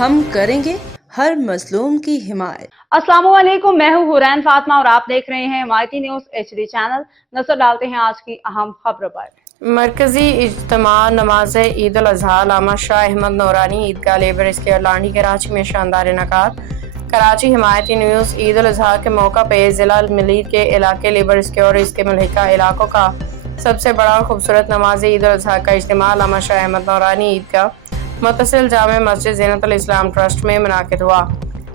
ہم کریں گے ہر مظلوم کی حمایت۔ السلام علیکم، میں ہوں حورین فاطمہ اور آپ دیکھ رہے ہیں حمایتی نیوز HD چینل۔ نظر ڈالتے ہیں آج کی اہم خبروں پر۔ مرکزی اجتماع نماز عید الاضحیٰ علامہ شاہ احمد نورانی عیدگاہ لیبر اسکوائر لانڈھی کراچی میں شاندار انعقاد۔ کراچی حمایتی نیوز عید الاضحیٰ کے موقع پہ ضلع ملیر کے علاقے لیبر اسکوائر اور اس کے ملحقہ علاقوں کا سب سے بڑا اور خوبصورت نماز عید الاضحیٰ کا اجتماع علامہ شاہ احمد نورانی عیدگاہ متصل جامع مسجد زینت الاسلام ٹرسٹ میں منعقد ہوا،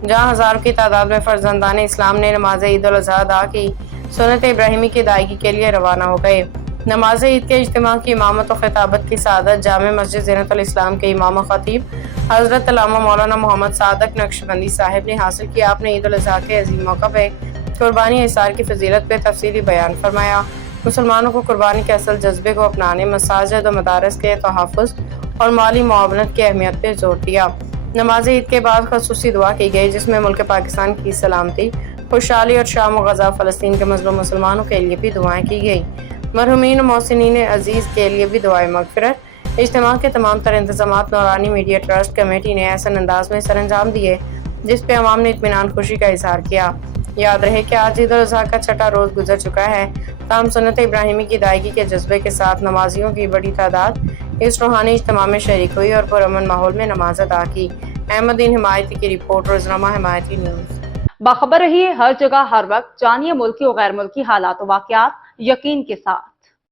جہاں ہزاروں کی تعداد میں فرزندان اسلام نے نماز عید الاضحیٰ ادا کی، سنت ابراہیمی کی ادائیگی کے لیے روانہ ہو گئے۔ نماز عید کے اجتماع کی امامت و خطابت کی سعادت جامع مسجد زینت الاسلام کے امام و خطیب حضرت علامہ مولانا محمد صادق نقشبندی صاحب نے حاصل کیا۔ آپ نے عید الاضحیٰ کے عظیم موقع پہ قربانی احصار کی فضیلت پہ تفصیلی بیان فرمایا۔ مسلمانوں کو قربانی کے اصل جذبے کو اپنانے، مساجد و مدارس کے تحفظ اور مالی معاونت کی اہمیت پہ زور دیا۔ نماز عید کے بعد خصوصی دعا کی گئی، جس میں ملک پاکستان کی سلامتی، خوشحالی اور شام و غزہ فلسطین کے مظلوم مسلمانوں کے لیے بھی دعائیں کی گئی۔ مرحومین و محسنین عزیز کے لیے بھی دعائیں مغفرت۔ اجتماع کے تمام تر انتظامات نورانی میڈیا ٹرسٹ کمیٹی نے احسن انداز میں سر انجام دیے، جس پہ عوام نے اطمینان خوشی کا اظہار کیا۔ یاد رہے کہ آج عید الاضحیٰ کا چھٹا روز گزر چکا ہے، تاہم سنت ابراہیمی کی ادائیگی کے جذبے کے ساتھ نمازیوں کی بڑی تعداد اس روحانی اجتماع میں شریک ہوئی اور پرامن ماحول میں نماز ادا کی۔ احمد دین حمایتی کی رپورٹ، روزنامہ حمایتی نیوز۔ باخبر رہیے ہر جگہ ہر وقت، جانیے ملکی و غیر ملکی حالات و واقعات یقین کے ساتھ۔